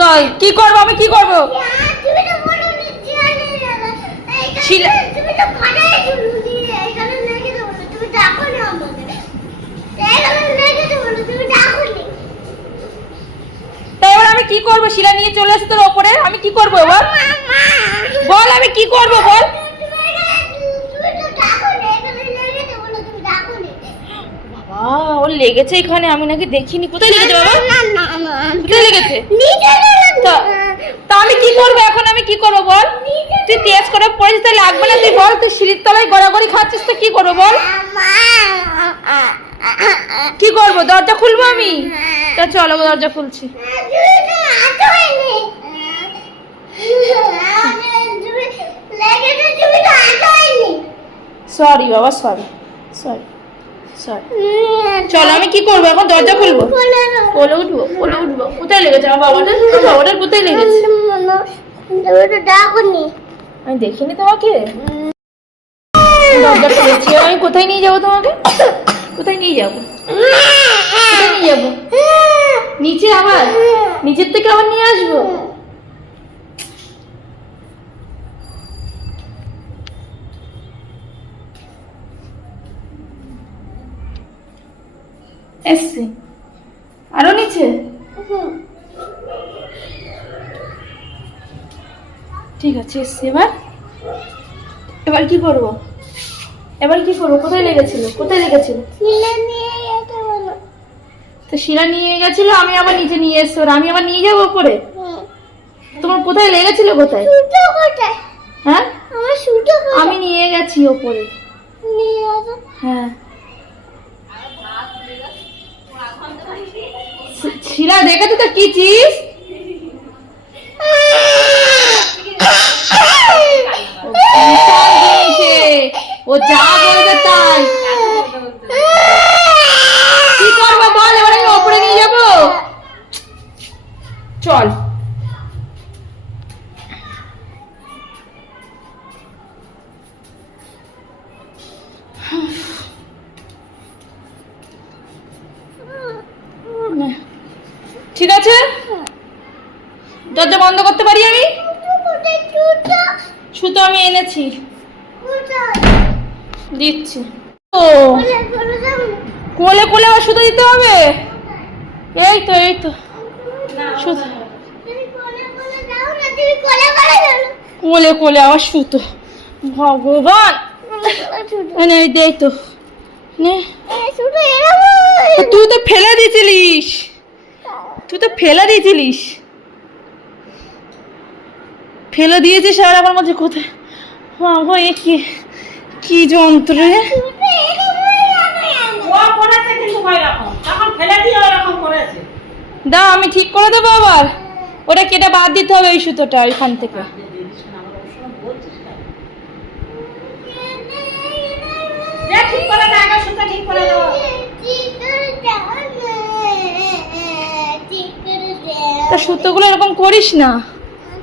চল কি করবো আমি কি করবো তাই এবার আমি কি করবো শিলা নিয়ে চলে আসছে তোর ওপরে আমি কি করবো এবার বল আমি কি করবো বল ওর লেগেছে এখানে আমি নাকি দেখিনি কোথায় লেগেছে বাবা কোথায় লেগেছে তা আমি কি করবো এখন আমি কি করবো বল তুই তেজ করে পড়েছিস তাই লাগবে না তুই বল তুই সিঁড়ির তলায় গড়াগড়ি খাচ্ছিস তো কি করবো বল কি করবো দরজা খুলবো আমি তা চলো দরজা খুলছি সরি বাবা সরি সরি চলো আমি কি করবো এখন দরজা খুলবো কোলে উঠবো কোথায় লেগেছে আমার বাবাটার কোথায় লেগেছে আমি দেখিনি তোমাকে দরজা খুলেছি আমি কোথায় নিয়ে যাবো তোমাকে কোথায় নিয়ে যাবো নিচে আবার নিচের থেকে আবার নিয়ে আসবো এসছি আরো নিচে ঠিক আছে এসছি এবার কি করবো কোথায় লেগেছিল তো শিলা নিয়ে গেছিল আমি আবার নিচে নিয়ে এসছি আমি আবার নিয়ে যাবো উপরে তোমার কোথায় লেগেছিল কোথায় হ্যাঁ আমি নিয়ে গেছি ওপরে হ্যাঁ শিলা দেখেছো তো কি চিজ ও যা বলবে তাই কি করবো বল এবার আমি ওপরে নিয়ে যাবো চল ঠিক আছে দরজা বন্ধ করতে পারি আমি সুতো আমি এনেছি দিচ্ছি ও কোলে আবার সুতো দিতে হবে এই তো কোলে আবার সুতো ভগবান দেই তো তুই তো ফেলে দিয়েছিলিস ফেলে দিয়েছিস আর আমার মাঝে কোথায় কি যন্ত্র দা আমি ঠিক করে দেবো আবার ওটা কেটে বাদ দিতে হবে এই সুতোটা ওইখান থেকে তা সুতোগুলো এরকম করিস না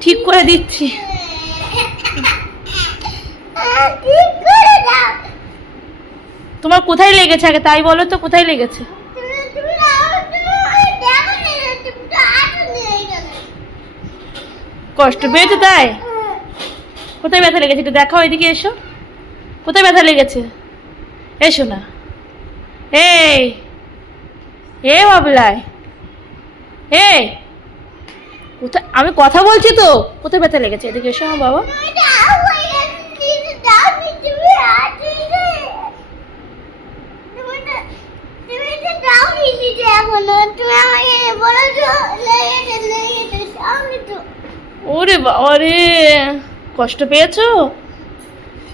ঠিক করে দিচ্ছি তোমার কোথায় লেগেছে আগে তাই বলো তো কোথায় লেগেছে কষ্ট পেয়েছে তাই কোথায় ব্যথা লেগেছে একটু দেখাও এদিকে এসো কোথায় ব্যথা লেগেছে এসো না এই বাবলাই কোথায় আমি কথা বলছি তো কোথায় ব্যথা লেগেছে এদিকে এসো আমার বাবা ওরে বাবা রে কষ্ট পেয়েছো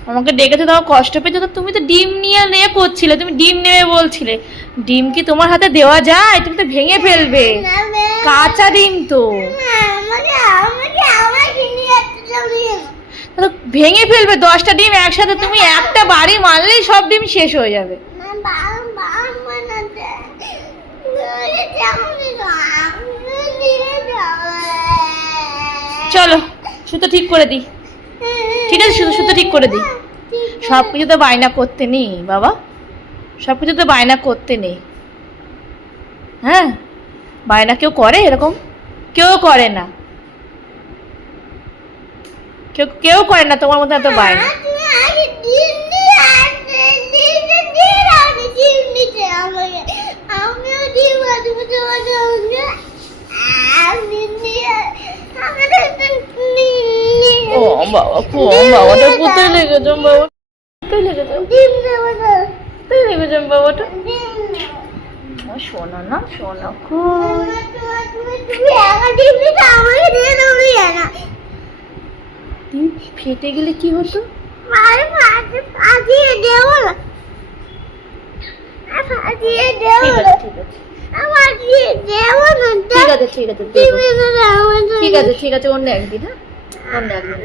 আমাকে ডেকেছে দাও কষ্ট পেয়েছো তো তুমি তো ডিম নিয়ে করছিলে তুমি ডিম নেবে বলছিলে ডিম কি তোমার হাতে দেওয়া যায় তুমি তো ভেঙে ফেলবে কাঁচা ডিম তো ভেঙে ফেলবে 10টা ডিম একসাথে তুমি একটা বাড়ি মারলেই সব ডিম শেষ হয়ে যাবে চলো সুতো ঠিক করে দিই ঠিক আছে সুতো ঠিক করে দিই সব কিছু তো বায়না করতে নেই বাবা সব কিছু তো বায়না করতে নেই হ্যাঁ, বায়না কেউ করে এরকম? কেউ করে না, কেউ করে না তোমার মতো এত বায়না। ও বাবা, বাবাটা কোথায় লেগেছে? বাবা কোথায় লেগেছে? কোথায় লেগেছে বাবাটা? শোনো না, শোনো খুব ফেটে গেলে কি হতো? ঠিক আছে অন্য একদিন। হ্যাঁ, অন্য একদিন।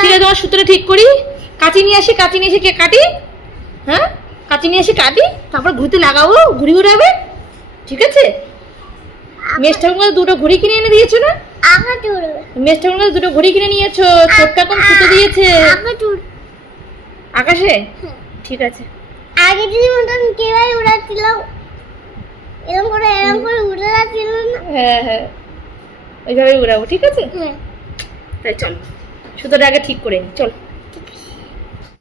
ঠিক আছে, তোমার সুতোটা ঠিক করি, কাঁচি নিয়ে আসি কে কাটি। হ্যাঁ, কাঁচি নিয়ে আসি কাটি, তারপর ঘুরতে লাগাবো, ঘুড়ি ঘুরাবে। ঠিক আছে? মেজ ঠাকুর দুটো ঘুড়ি কিনে এনে দিয়েছো না? মেজ ঠাকুর দুটো ঘুড়ি কিনে নিয়েছো, ছোট্ট কম সুতো দিয়েছে আকাশে। ঠিক আছে, আগে যদি মতন কিভাবে উড়াচ্ছিল, এরকম করে উড়ে যাচ্ছিল না। হ্যাঁ, ওইভাবে উড়াবো। ঠিক আছে, তাই চলো সুতোটা আগে ঠিক করে নি, চলো।